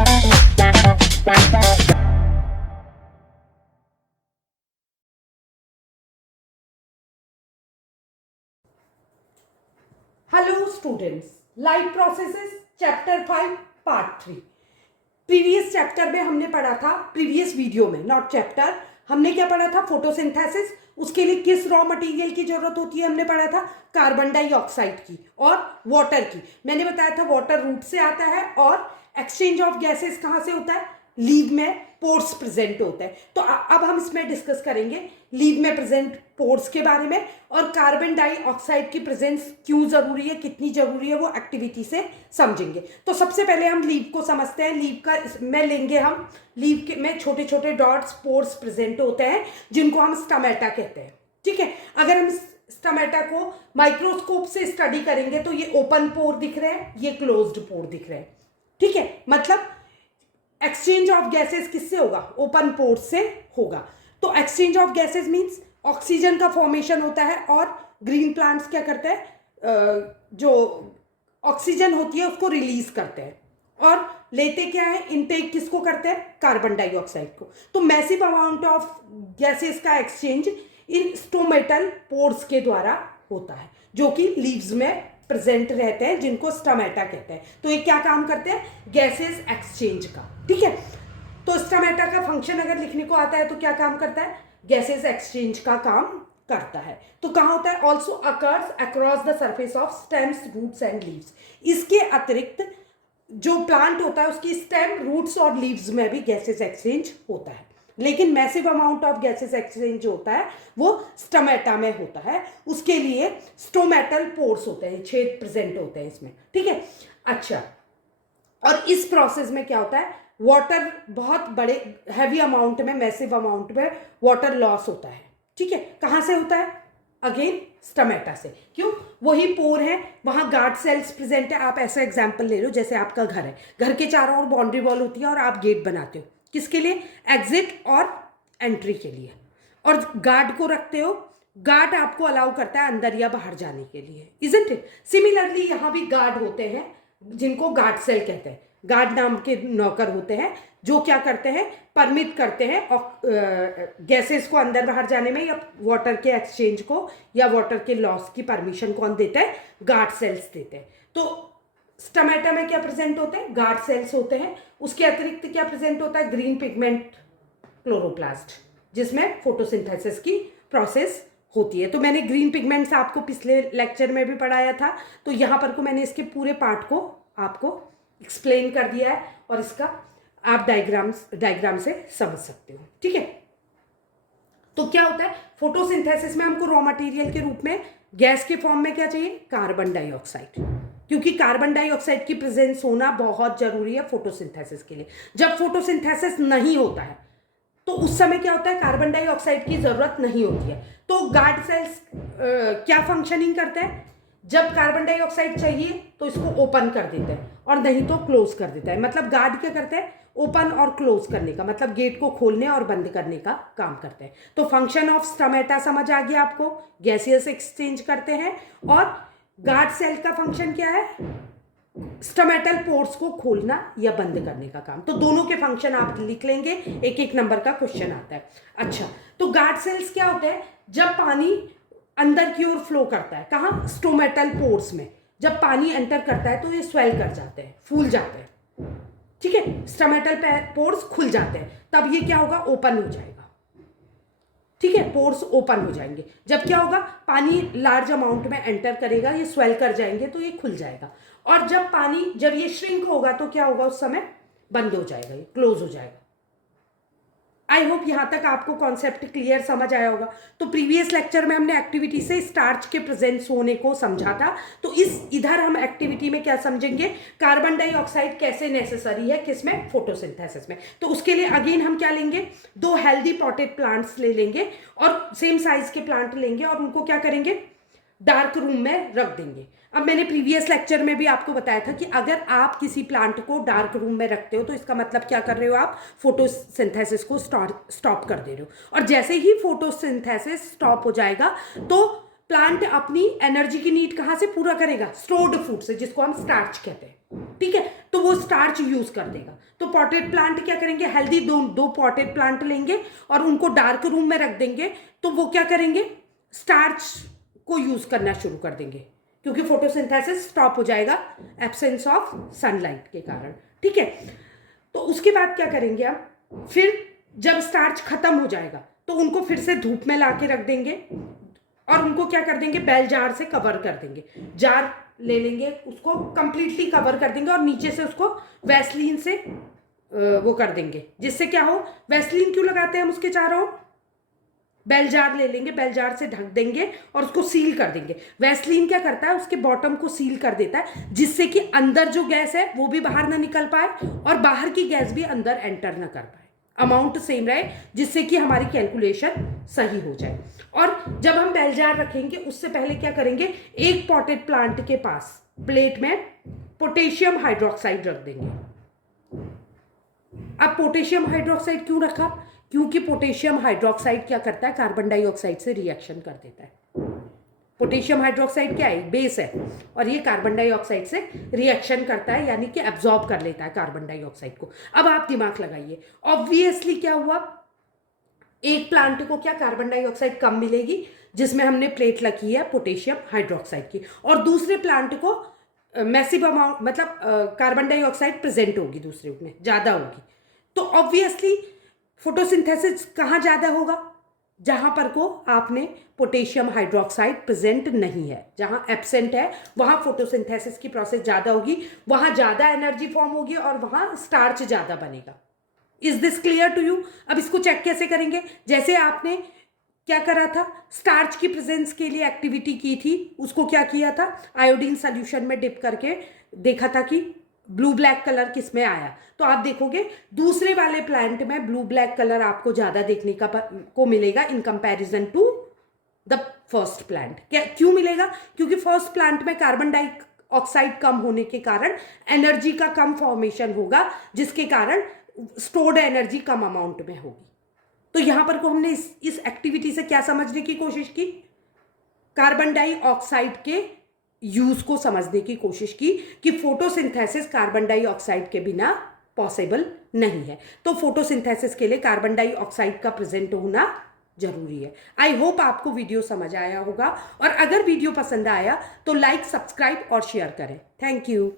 Hello students, life processes chapter 5 part 3। Previous chapter में हमने पढ़ा था, प्रीवियस वीडियो में नॉट चैप्टर, हमने क्या पढ़ा था? फोटोसिंथेसिस। उसके लिए किस रॉ मटेरियल की जरूरत होती है हमने पढ़ा था? कार्बन डाइऑक्साइड की और वाटर की। मैंने बताया था वाटर रूट से आता है और एक्सचेंज ऑफ गैसेस कहाँ से होता है? लीव में पोर्स प्रेजेंट होता है। तो अब हम इसमें डिस्कस करेंगे लीव में प्रेजेंट पोर्स के बारे में और कार्बन डाइऑक्साइड की प्रेजेंस क्यों जरूरी है, कितनी जरूरी है, वो एक्टिविटी से समझेंगे। तो सबसे पहले हम लीव को समझते हैं। लीव का में लेंगे हम, लीव के में छोटे छोटे डॉट्स पोर्स प्रेजेंट होते हैं जिनको हम स्टमेटा कहते हैं। ठीक है, अगर हम स्टमेटा को माइक्रोस्कोप से स्टडी करेंगे तो ये ओपन पोर दिख रहे हैं, ये क्लोज्ड पोर दिख रहे हैं। ठीक है, मतलब एक्सचेंज ऑफ गैसेस किससे होगा? ओपन पोर से होगा। तो exchange of gases means oxygen का फॉर्मेशन होता है और ग्रीन प्लांट्स क्या करते हैं? जो ऑक्सीजन होती है उसको रिलीज करते हैं और लेते क्या है? इनटेक किसको करते हैं? कार्बन डाइऑक्साइड को। तो मैसिव अमाउंट ऑफ गैसेस का एक्सचेंज इन स्टोमेटल पोर्स के द्वारा होता है जो कि लीव्स में प्रेजेंट रहते हैं, जिनको स्टमेटा कहते हैं। तो ये क्या काम करते हैं? गैसेस एक्सचेंज का। ठीक है, तो स्टमेटा का फंक्शन अगर लिखने को आता है तो क्या काम करता है? गैसेस एक्सचेंज का काम करता है। तो कहाँ होता है? Also occurs across the surface of stems, roots and leaves. इसके अतिरिक्त जो प्लांट होता है उसकी स्टेम, रूट्स और लीव्स में भी गैसेस एक्सचेंज होता है, लेकिन massive amount of gases exchange जो होता है वो स्टमेटा में होता है। उसके लिए स्टोमेटल पोर्स होते हैं, छेद प्रेजेंट होते हैं इसमें। ठीक है, अच्छा, और इस प्रोसेस में क्या होता है? वाटर बहुत बड़े हैवी अमाउंट में, मैसिव अमाउंट में वाटर लॉस होता है। ठीक है, कहाँ से होता है? अगेन स्टमेटा से। क्यों? वही पोर है, वहां गार्ड सेल्स प्रेजेंट है। आप ऐसा एग्जांपल ले लो, जैसे आपका घर है, घर के चारों ओर बाउंड्री वॉल होती है और आप गेट बनाते हो, किसके लिए? एग्जिट और एंट्री के लिए, और गार्ड को रखते हो। गार्ड आपको अलाउ करता है अंदर या बाहर जाने के लिए, इजंट इट? सिमिलरली यहाँ भी गार्ड होते हैं जिनको गार्ड सेल कहते हैं। गार्ड नाम के नौकर होते हैं जो क्या करते हैं? परमिट करते हैं गैसेस को अंदर बाहर जाने में, या वाटर के एक्सचेंज को या वाटर के लॉस की परमिशन कौन देता है? गार्ड सेल्स देते हैं। तो स्टमेटा में क्या प्रेजेंट होते हैं? गार्ड सेल्स होते हैं। उसके अतिरिक्त क्या प्रेजेंट होता है? ग्रीन पिगमेंट क्लोरोप्लास्ट, जिसमें फोटोसिंथेसिस की प्रोसेस होती है। तो मैंने ग्रीन पिगमेंट्स आपको पिछले लेक्चर में भी पढ़ाया था, तो यहाँ पर को मैंने इसके पूरे पार्ट को आपको एक्सप्लेन कर दिया है और इसका आप डायग्राम से समझ सकते हो। ठीक है, तो क्या होता है? फोटोसिंथेसिस में हमको रॉ मटेरियल के रूप में गैस के फॉर्म में क्या चाहिए? कार्बन डाइऑक्साइड, क्योंकि कार्बन डाइऑक्साइड की प्रेजेंस होना बहुत जरूरी है फोटोसिंथेसिस के लिए। जब फोटोसिंथेसिस नहीं होता है तो उस समय क्या होता है? कार्बन डाइऑक्साइड की जरूरत नहीं होती है। तो गार्ड सेल्स क्या फंक्शनिंग करते हैं? जब कार्बन डाइऑक्साइड चाहिए तो इसको ओपन कर देते हैं और नहीं तो क्लोज कर देता है। मतलब गार्ड क्या करते हैं? ओपन और क्लोज करने का, मतलब गेट को खोलने और बंद करने का काम करते हैं। तो फंक्शन ऑफ स्टमेटा समझ आ गया आपको? गैसियस एक्सचेंज करते हैं। और गार्ड सेल का फंक्शन क्या है? स्टमेटल पोर्स को खोलना या बंद करने का काम। तो दोनों के फंक्शन आप लिख लेंगे, एक एक नंबर का क्वेश्चन आता है। अच्छा, तो गार्ड सेल्स क्या होते हैं? जब पानी अंदर की ओर फ्लो करता है, कहाँ? स्टोमेटल पोर्स में। जब पानी एंटर करता है तो ये स्वेल कर जाते हैं, फूल जाते हैं। ठीक है, स्टमेटल पोर्स खुल जाते हैं, तब ये क्या होगा? ओपन हो जाएगा। ठीक है, पोर्स ओपन हो जाएंगे। जब क्या होगा? पानी लार्ज अमाउंट में एंटर करेगा, ये स्वेल कर जाएंगे तो ये खुल जाएगा। और जब ये श्रिंक होगा तो क्या होगा? उस समय बंद हो जाएगा, ये क्लोज हो जाएगा। आई होप यहां तक आपको कॉन्सेप्ट क्लियर समझ आया होगा। तो प्रीवियस लेक्चर में हमने एक्टिविटी से स्टार्च के प्रेजेंस होने को समझा था, तो इधर हम एक्टिविटी में क्या समझेंगे? कार्बन डाइऑक्साइड कैसे नेसेसरी है, किसमें? फोटोसिंथेसिस में। तो उसके लिए अगेन हम क्या लेंगे? 2 हेल्दी पॉटेड प्लांट्स ले लेंगे और सेम साइज के प्लांट लेंगे और उनको क्या करेंगे? डार्क रूम में रख देंगे। अब मैंने प्रीवियस लेक्चर में भी आपको बताया था कि अगर आप किसी प्लांट को डार्क रूम में रखते हो तो इसका मतलब क्या कर रहे हो? आप फोटोसिंथेसिस को स्टॉप कर दे रहे हो। और जैसे ही फोटोसिंथेसिस स्टॉप हो जाएगा तो प्लांट अपनी एनर्जी की नीड कहाँ से पूरा करेगा? स्टोर्ड फूड से, जिसको हम स्टार्च कहते हैं। ठीक है, तो वो स्टार्च स्टार्च यूज कर देगा। तो पॉटेड प्लांट क्या करेंगे, हेल्दी दो पॉटेड प्लांट लेंगे और उनको डार्क रूम में रख देंगे, तो वो क्या करेंगे, स्टार्च को यूज करना शुरू कर देंगे, क्योंकि फोटोसिंथेसिस स्टॉप हो जाएगा एब्सेंस ऑफ सनलाइट के कारण। ठीक है, तो उसके बाद क्या करेंगे आप, फिर जब स्टार्च खत्म हो जाएगा तो उनको फिर से धूप में ला के रख देंगे और उनको क्या कर देंगे, बेल जार से कवर कर देंगे। जार ले लेंगे, उसको कंप्लीटली कवर कर देंगे और नीचे से उसको वैसलीन से वो कर देंगे, जिससे क्या हो, वैसलीन क्यों लगाते हैं हम उसके चारों, बेल जार ले लेंगे, बेल जार से ढक देंगे और उसको सील कर देंगे। वैसलीन क्या करता है, उसके बॉटम को सील कर देता है, जिससे कि अंदर जो गैस है वो भी बाहर ना निकल पाए और बाहर की गैस भी अंदर एंटर ना कर पाए, अमाउंट सेम रहे, जिससे कि हमारी कैलकुलेशन सही हो जाए। और जब हम बेल जार रखेंगे उससे पहले क्या करेंगे, एक पॉटेड प्लांट के पास प्लेट में पोटेशियम हाइड्रोक्साइड रख देंगे। अब पोटेशियम हाइड्रोक्साइड क्यों रखा, क्योंकि पोटेशियम हाइड्रोक्साइड क्या करता है, कार्बन डाइऑक्साइड से रिएक्शन कर देता है। पोटेशियम हाइड्रोक्साइड क्या है, बेस है, और ये कार्बन डाइऑक्साइड से रिएक्शन करता है, यानी कि एब्जॉर्ब कर लेता है कार्बन डाइऑक्साइड को। अब आप दिमाग लगाइए, ऑब्वियसली क्या हुआ, एक प्लांट को क्या कार्बन डाइऑक्साइड कम मिलेगी, जिसमें हमने प्लेट रखी है पोटेशियम हाइड्रोक्साइड की, और दूसरे प्लांट को मैसिव अमाउंट, मतलब कार्बन डाइऑक्साइड प्रेजेंट होगी, दूसरे में ज़्यादा होगी। तो ऑब्वियसली फोटोसिंथेसिस कहाँ ज़्यादा होगा, जहाँ पर को आपने पोटेशियम हाइड्रोक्साइड प्रेजेंट नहीं है, जहाँ एब्सेंट है वहाँ फोटोसिंथेसिस की प्रोसेस ज़्यादा होगी, वहाँ ज़्यादा एनर्जी फॉर्म होगी और वहाँ स्टार्च ज़्यादा बनेगा। Is this clear to you. अब इसको चेक कैसे करेंगे, जैसे आपने क्या करा था, स्टार्च की प्रेजेंस के लिए एक्टिविटी की थी, उसको क्या किया था, आयोडीन सोल्यूशन में डिप करके देखा था कि ब्लू ब्लैक कलर किस में आया। तो आप देखोगे दूसरे वाले प्लांट में ब्लू ब्लैक कलर आपको ज्यादा देखने को मिलेगा in comparison to the first plant. क्या क्यों मिलेगा, क्योंकि फर्स्ट प्लांट में कार्बन डाइऑक्साइड कम होने के कारण एनर्जी का कम फॉर्मेशन होगा, जिसके कारण स्टोर्ड एनर्जी कम अमाउंट में होगी। तो यहां पर को हमने इस एक्टिविटी से क्या समझने की कोशिश की, कार्बन डाइऑक्साइड के यूज को समझने की कोशिश की कि फोटोसिंथेसिस कार्बन डाइऑक्साइड के बिना पॉसिबल नहीं है। तो फोटोसिंथेसिस के लिए कार्बन डाइऑक्साइड का प्रेजेंट होना जरूरी है। आई होप आपको वीडियो समझ आया होगा, और अगर वीडियो पसंद आया तो लाइक, सब्सक्राइब और शेयर करें। Thank you.